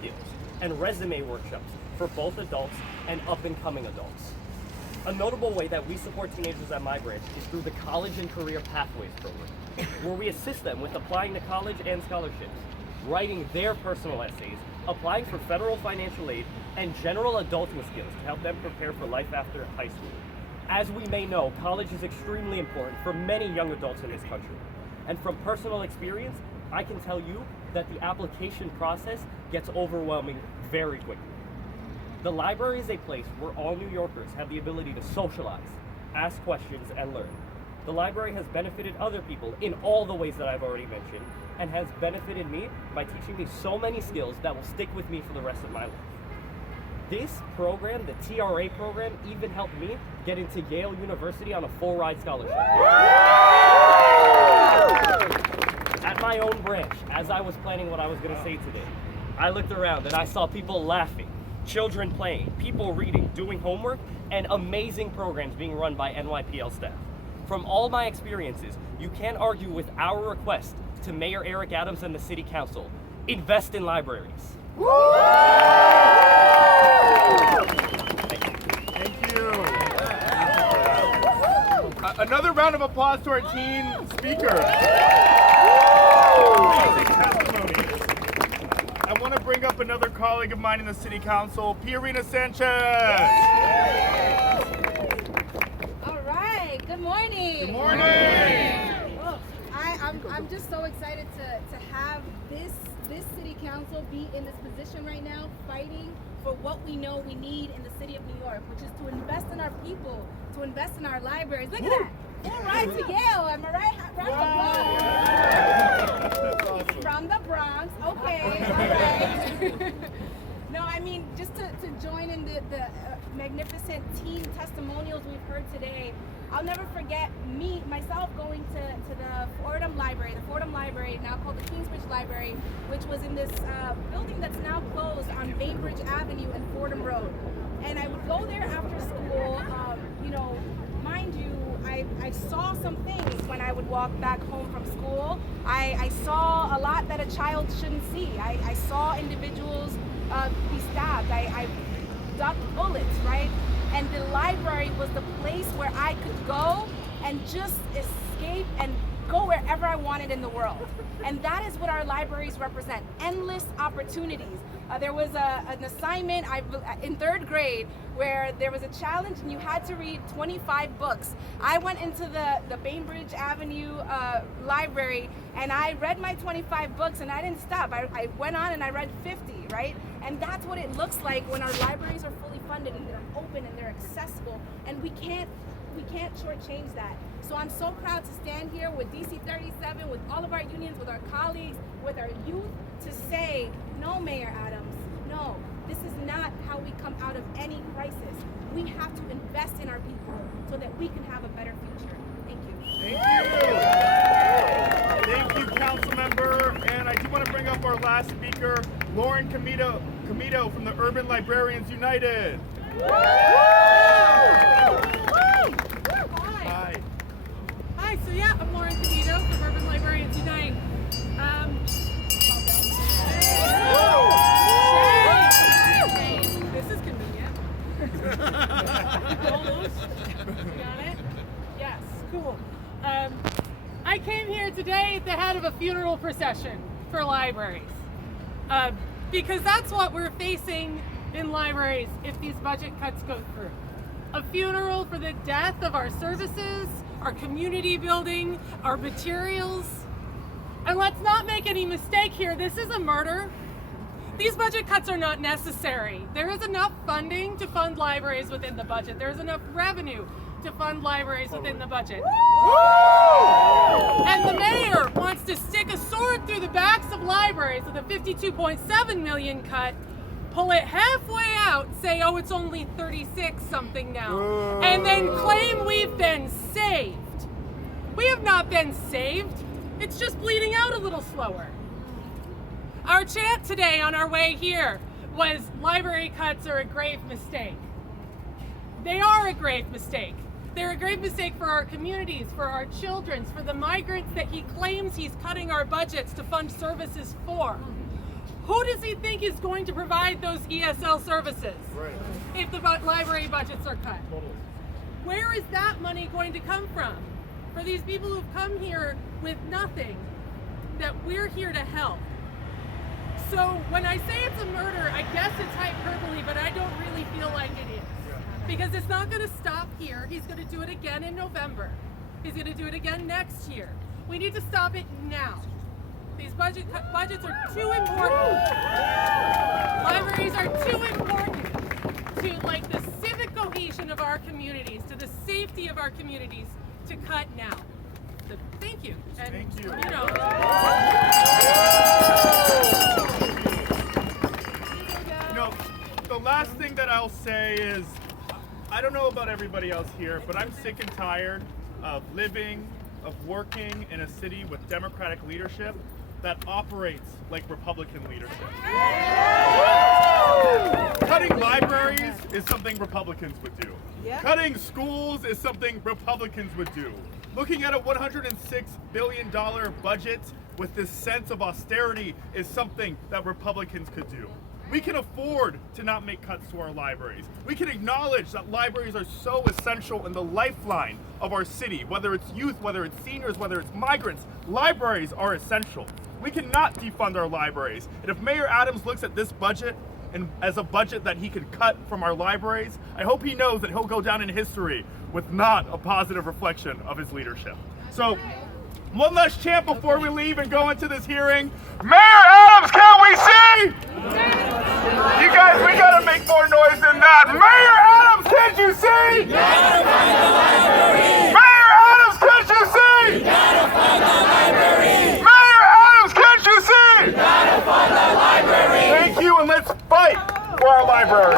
skills and resume workshops for both adults and up-and-coming adults. A notable way that we support teenagers at my branch is through the College and Career Pathways program, where we assist them with applying to college and scholarships, writing their personal essays, applying for federal financial aid, and general adulting skills to help them prepare for life after high school. As we may know, college is extremely important for many young adults in this country. And from personal experience, I can tell you that the application process gets overwhelming very quickly. The library is a place where all New Yorkers have the ability to socialize, ask questions, and learn. The library has benefited other people in all the ways that I've already mentioned, and has benefited me by teaching me so many skills that will stick with me for the rest of my life. This program, the TRA program, even helped me get into Yale University on a full-ride scholarship. At my own branch, as I was planning what I was going to say today, I looked around and I saw people laughing, children playing, people reading, doing homework, and amazing programs being run by NYPL staff. From all my experiences, you can't argue with our request to Mayor Eric Adams and the City Council: invest in libraries. Thank you. Another round of applause to our teen speakers. Amazing testimonies. I want to bring up another colleague of mine in the City Council, Pierina Sanchez. All right. Good morning. Good morning. Oh, I'm just so excited to have this City Council be in this position right now, fighting for what we know we need in the city of New York, which is to invest in our people, to invest in our libraries. Look at that. Full ride to Yale, am I right? From the Bronx. Okay, all right. No, I mean, just to join in the magnificent teen testimonials we've heard today. I'll never forget myself going to the Fordham Library, now called the Kingsbridge Library, which was in this building that's now closed on Bainbridge Avenue and Fordham Road. And I would go there after school. Mind you, I saw some things when I would walk back home from school. I saw a lot that a child shouldn't see. I saw individuals be stabbed. I ducked bullets, right? And the library was the place where I could go and just escape and go wherever I wanted in the world. And that is what our libraries represent, endless opportunities. There was an assignment in 3rd grade where there was a challenge and you had to read 25 books. I went into the Bainbridge Avenue library and I read my 25 books and I didn't stop. I went on and I read 50, right? And that's what it looks like when our libraries are fully funded and they're open and they're accessible, and we can't shortchange that. So I'm so proud to stand here with DC37, with all of our unions, with our colleagues, with our youth, to say, no, Mayor Adams, no, this is not how we come out of any crisis. We have to invest in our people so that we can have a better future. Thank you. Thank you, council member. And I do want to bring up our last speaker, Lauren Comito from the Urban Librarians United. Hi, so yeah, I'm Lauren Comito from Urban Librarians Unite. This is convenient. Almost. Got it? Yes, cool. I came here today at the head of a funeral procession for libraries. Because that's what we're facing in libraries if these budget cuts go through. A funeral for the death of our services, our community building, our materials. And let's not make any mistake here, this is a murder. These budget cuts are not necessary. There is enough funding to fund libraries within the budget. There is enough revenue to fund libraries within the budget. And the mayor wants to stick a sword through the backs of libraries with a $52.7 million cut, pull it halfway out, say, oh, it's only 36 something now, and then claim we've been saved. We have not been saved. It's just bleeding out a little slower. Our chant today on our way here was library cuts are a grave mistake. They are a grave mistake. They're a grave mistake for our communities, for our children, for the migrants that he claims he's cutting our budgets to fund services for. Who does he think is going to provide those ESL services if the library budgets are cut? Where is that money going to come from? For these people who've come here with nothing, that we're here to help. So when I say it's a murder, I guess it's hyperbole, but I don't really feel like it is. Because it's not going to stop here. He's going to do it again in November. He's going to do it again next year. We need to stop it now. These budgets are too important. Libraries are too important to the civic cohesion of our communities, to the safety of our communities, to cut now. So thank you. And, thank you. The last thing that I'll say is, I don't know about everybody else here, but I'm sick and tired of living, of working in a city with Democratic leadership that operates like Republican leadership. Cutting libraries is something Republicans would do. Cutting schools is something Republicans would do. Looking at a $106 billion budget with this sense of austerity is something that Republicans could do. We can afford to not make cuts to our libraries. We can acknowledge that libraries are so essential in the lifeline of our city. Whether it's youth, whether it's seniors, whether it's migrants, libraries are essential. We cannot defund our libraries. And if Mayor Adams looks at this budget as a budget that he could cut from our libraries, I hope he knows that he'll go down in history with not a positive reflection of his leadership. So, one last chant before we leave and go into this hearing. Mayor Adams, can we see? You guys, we gotta make more noise than that. Mayor Adams, can't you see? Mayor Adams, can't you see? Mayor Adams, can't you see? Thank you, and let's fight for our library.